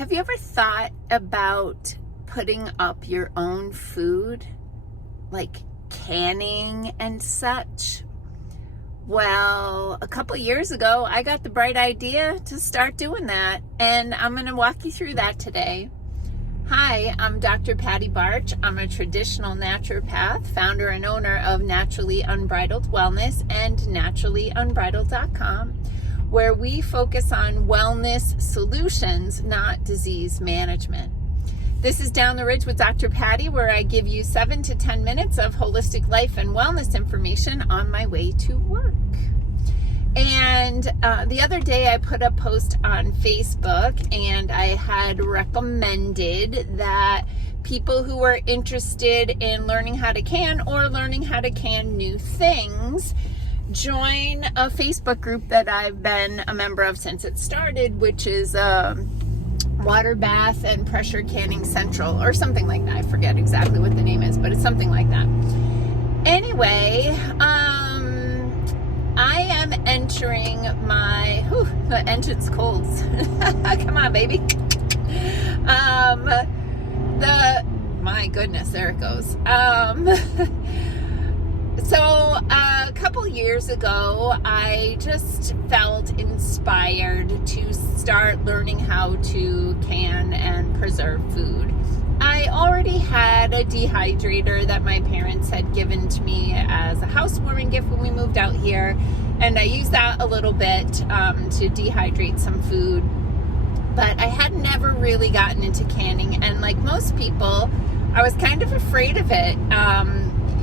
Have you ever thought about putting up your own food, like canning and such? Well, a couple years ago, I got the bright idea to start doing that, and I'm going to walk you through that today. Hi, I'm Dr. Patty Barch. I'm a traditional naturopath, founder and owner of Naturally Unbridled Wellness and naturallyunbridled.com, where we focus on wellness solutions, not disease management. This is Down the Ridge with Dr. Patty, where I give you 7 to 10 minutes of holistic life and wellness information on my way to work. And the other day I put a post on Facebook, and I had recommended that people who are interested in learning how to can or learning how to can new things join a Facebook group that I've been a member of since it started, which is Water Bath and Pressure Canning Central, or something like that. I forget exactly what the name is, but it's something like that. Anyway, I am entering my, the engine's cold. Come on, baby. My goodness, there it goes. So a couple years ago, I just felt inspired to start learning how to can and preserve food. I already had a dehydrator that my parents had given to me as a housewarming gift when we moved out here, and I used that a little bit to dehydrate some food, but I had never really gotten into canning, and like most people, I was kind of afraid of it.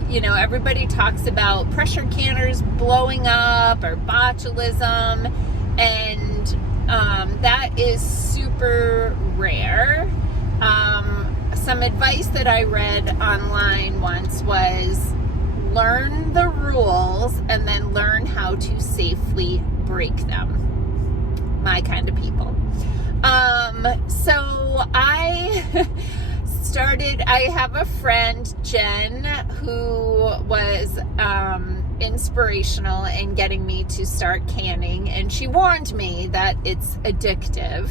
You know, everybody talks about pressure canners blowing up or botulism, and that is super rare. Some advice that I read online once was learn the rules and then learn how to safely break them. My kind of people. So I have a friend, Jen, who was inspirational in getting me to start canning, and she warned me that it's addictive.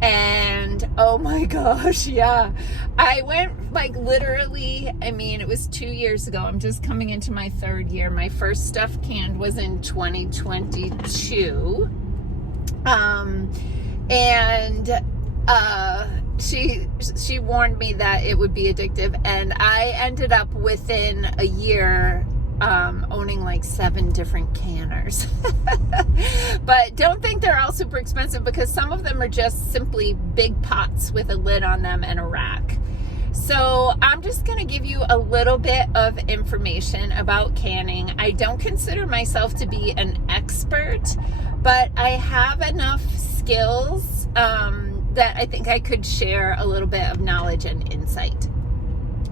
And oh my gosh, yeah, I went like literally, I mean, it was 2 years ago. I'm just coming into my third year. My first stuff canned was in 2022. She warned me that it would be addictive, and I ended up within a year owning like 7 different canners. But don't think they're all super expensive, because some of them are just simply big pots with a lid on them and a rack. So I'm just going to give you a little bit of information about canning. I don't consider myself to be an expert, but I have enough skills that I think I could share a little bit of knowledge and insight.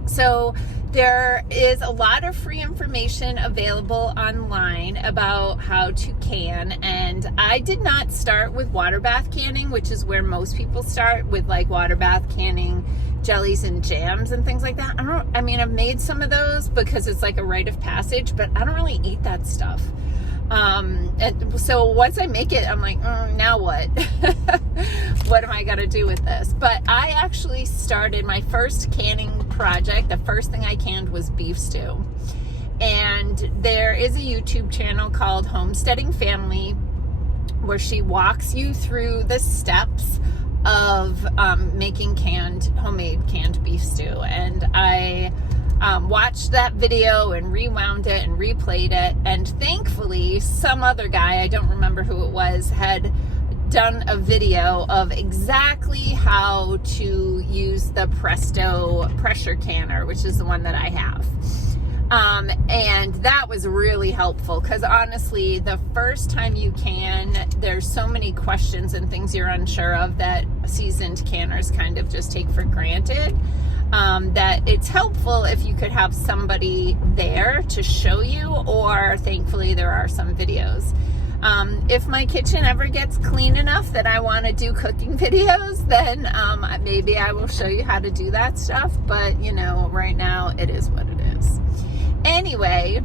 So there is a lot of free information available online about how to can, and I did not start with water bath canning, which is where most people start, with like water bath canning jellies and jams and things like that. I've made some of those because it's like a rite of passage, but I don't really eat that stuff. And so once I make it, I'm like, now what? What am I going to do with this? But I actually started my first canning project. The first thing I canned was beef stew. And there is a YouTube channel called Homesteading Family, where she walks you through the steps of making homemade canned beef stew. And I watched that video and rewound it and replayed it, and thankfully some other guy, I don't remember who it was, had done a video of exactly how to use the Presto pressure canner, which is the one that I have. And that was really helpful, because honestly, the first time you can, there's so many questions and things you're unsure of that seasoned canners kind of just take for granted. That it's helpful if you could have somebody there to show you, or thankfully there are some videos. If my kitchen ever gets clean enough that I want to do cooking videos, then maybe I will show you how to do that stuff, but you know, right now it is what it is. Anyway,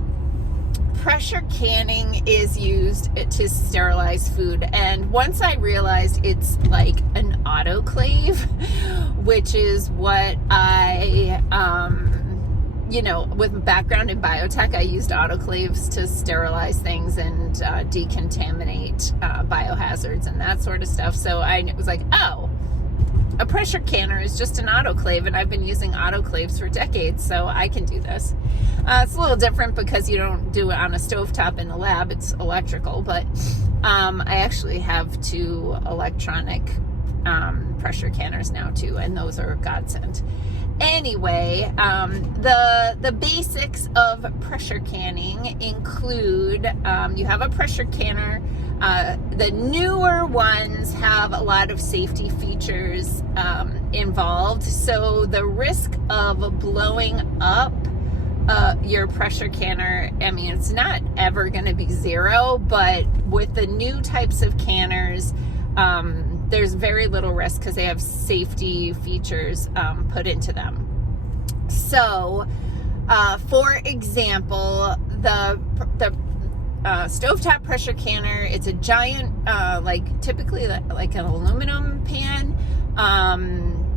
pressure canning is used to sterilize food, and once I realized it's like an autoclave, which is what I, with background in biotech, I used autoclaves to sterilize things and decontaminate biohazards and that sort of stuff. So I was like, oh, a pressure canner is just an autoclave, and I've been using autoclaves for decades, so I can do this. It's a little different because you don't do it on a stovetop in the lab, it's electrical, but I actually have 2 electronic pressure canners now too, and those are godsend. Anyway, the basics of pressure canning include you have a pressure canner. The newer ones have a lot of safety features involved, so the risk of blowing up your pressure canner, I mean, it's not ever going to be zero, but with the new types of canners, there's very little risk because they have safety features put into them. So, for example, the stovetop pressure canner, it's a giant, typically like an aluminum pan.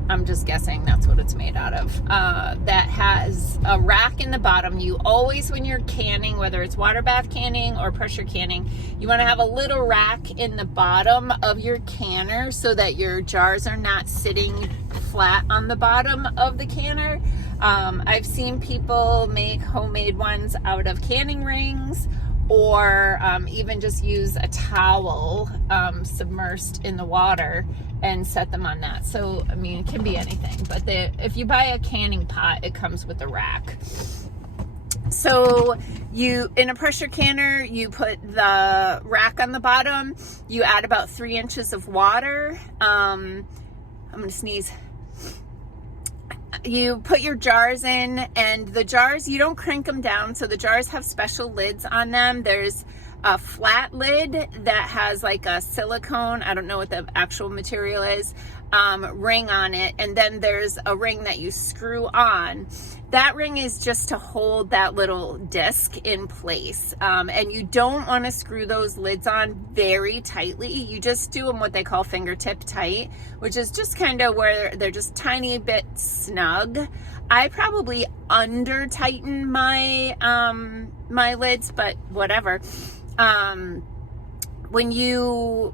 I'm just guessing that's what it's made out of. That has a rack in the bottom. You always, when you're canning, whether it's water bath canning or pressure canning, you want to have a little rack in the bottom of your canner so that your jars are not sitting flat on the bottom of the canner. I've seen people make homemade ones out of canning rings, or even just use a towel submersed in the water and set them on that. So, I mean, it can be anything, but if you buy a canning pot, it comes with a rack. So in a pressure canner, you put the rack on the bottom, you add about 3 inches of water. I'm gonna sneeze. You put your jars in, and the jars, you don't crank them down, so the jars have special lids on them. There's a flat lid that has like a silicone, I don't know what the actual material is, ring on it, and then there's a ring that you screw on. That ring is just to hold that little disc in place, and you don't want to screw those lids on very tightly. You just do them what they call fingertip tight, which is just kind of where they're just tiny bit snug. I probably under tighten my my lids, but whatever. When you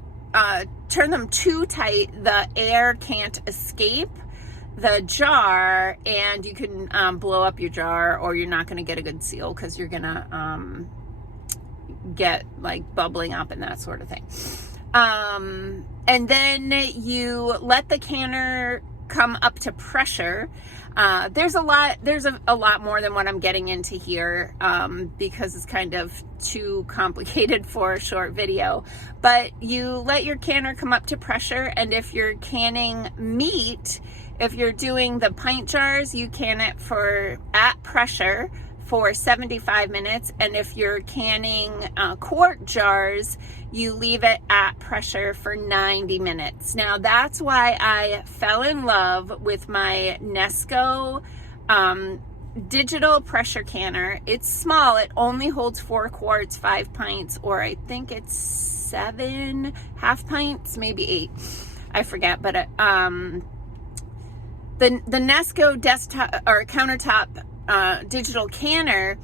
turn them too tight, the air can't escape the jar, and you can blow up your jar, or you're not going to get a good seal because you're going to get like bubbling up and that sort of thing. And then you let the canner come up to pressure. There's a lot more than what I'm getting into here, because it's kind of too complicated for a short video. But you let your canner come up to pressure, and if you're canning meat, if you're doing the pint jars, you can it at pressure for 75 minutes, and if you're canning quart jars, you leave it at pressure for 90 minutes. Now, that's why I fell in love with my Nesco digital pressure canner. It's small. It only holds 4 quarts, 5 pints, or I think it's 7 half pints, maybe 8. I forget, but the Nesco desktop or countertop digital canner,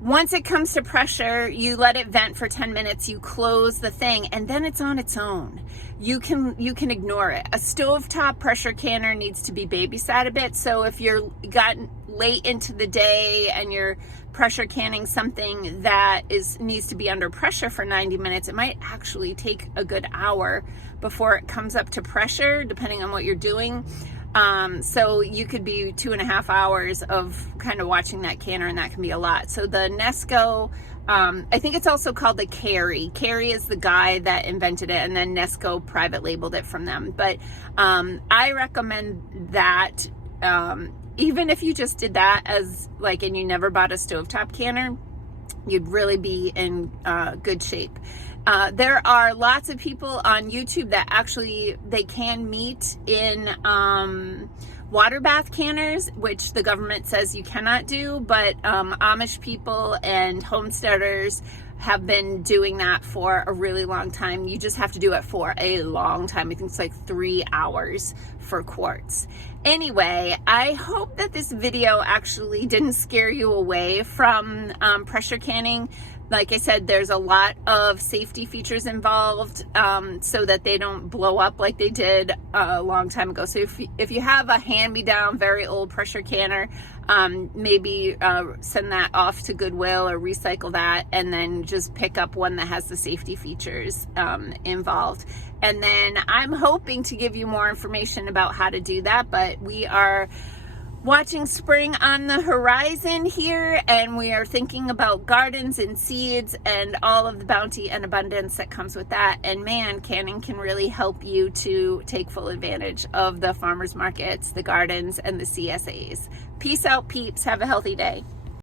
once it comes to pressure, you let it vent for 10 minutes, you close the thing, and then it's on its own. You can ignore it. A stovetop pressure canner needs to be babysat a bit, so if you're gotten late into the day and you're pressure canning something that needs to be under pressure for 90 minutes, it might actually take a good hour before it comes up to pressure, depending on what you're doing. So you could be 2.5 hours of kind of watching that canner, and that can be a lot. So the Nesco, I think it's also called the Carry. Carry is the guy that invented it, and then Nesco private labeled it from them. But I recommend that, even if you just did that and you never bought a stovetop canner, you'd really be in good shape. There are lots of people on YouTube that actually, they can meat in water bath canners, which the government says you cannot do, but Amish people and homesteaders have been doing that for a really long time. You just have to do it for a long time. I think it's like 3 hours for quartz. Anyway, I hope that this video actually didn't scare you away from pressure canning. Like I said, there's a lot of safety features involved so that they don't blow up like they did a long time ago. So if you have a hand-me-down, very old pressure canner, maybe send that off to Goodwill or recycle that, and then just pick up one that has the safety features involved. And then I'm hoping to give you more information about how to do that, but we are watching spring on the horizon here, and we are thinking about gardens and seeds and all of the bounty and abundance that comes with that. And man, canning can really help you to take full advantage of the farmers markets, the gardens, and the CSAs. Peace out, peeps. Have a healthy day.